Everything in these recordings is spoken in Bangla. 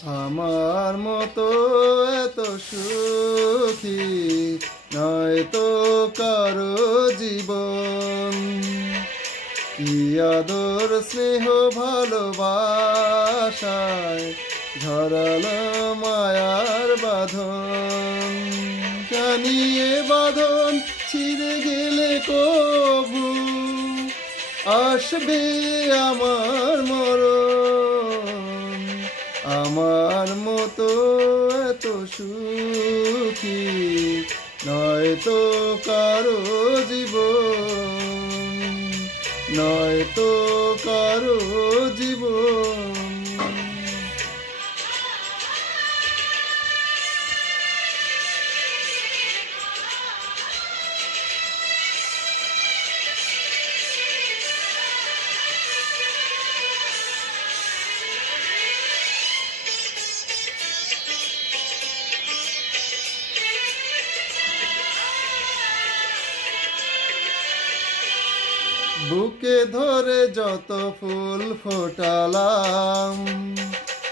আমার মতো এত সুখী নয় তো কারো জীবন। কি আদর স্নেহ ভালোবাসায় ঝরালো মায়ার বাঁধন। জানিয়ে বাঁধন ছিঁড়ে গেলে কবু আসবে আমার মরণ। আমার মতো এত সুখী নয় তো কারো জীবন, নয় তো কারো জীবন। বুকে ধরে যত ফুল ফোটালাম,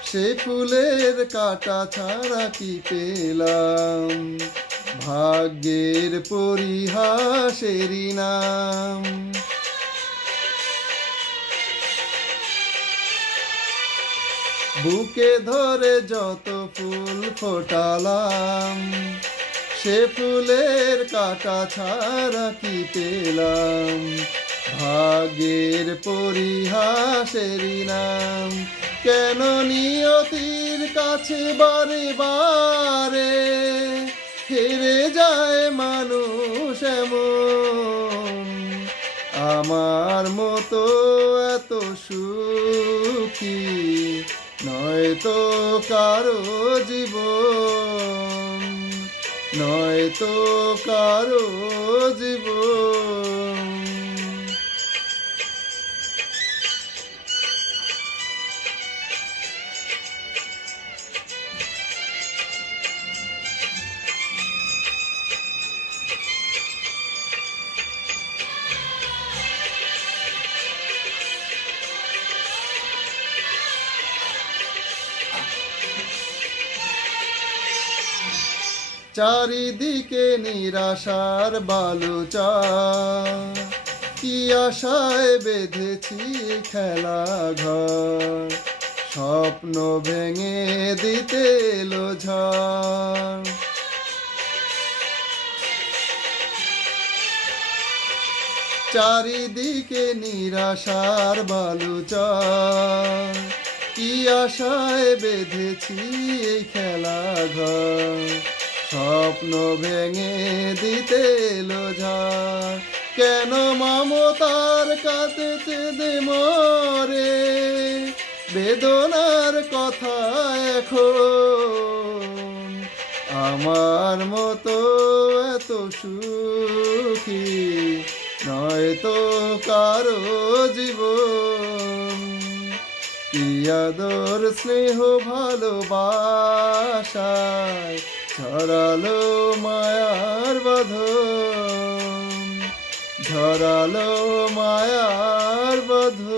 সে ফুলের কাঁটা ছাড়া কি পেলাম? ভাগ্যের পরিহাসেরই নাম। বুকে ধরে যত ফুল ফোটালাম, সে ফুলের কাঁটা ছাড়া কি পেলাম? ভাগ্যের পরিহাসেরই নাম। কেন নিয়তির কাছে বারে বারে হেরে যায় মানুষ এমন? আমার মতো এত সুখী নয় তো কারো জীবন, নয় তো কারো জীবন। চারিদিকে নিরাশার বালুচা, কি আশায় বেঁধেছি খেলা ঘর। স্বপ্ন ভেঙে দিতে এলো ঝড়। চারিদিকে নিরাশার বালুচা, কি আশায় বেঁধেছি এই খেলা ঘর। স্বপ্ন ভেঙে দিতে এলো ঝড়। কেন মমতার কাঁদতে দে মরে বেদনার কথা এখন? আমার মতো এত সুখী নয় তো কারো জীবন। কি আদর স্নেহ ভালোবাসায় ঝরালো মায়ার বাঁধন, ঝরালো মায়ার বাঁধন।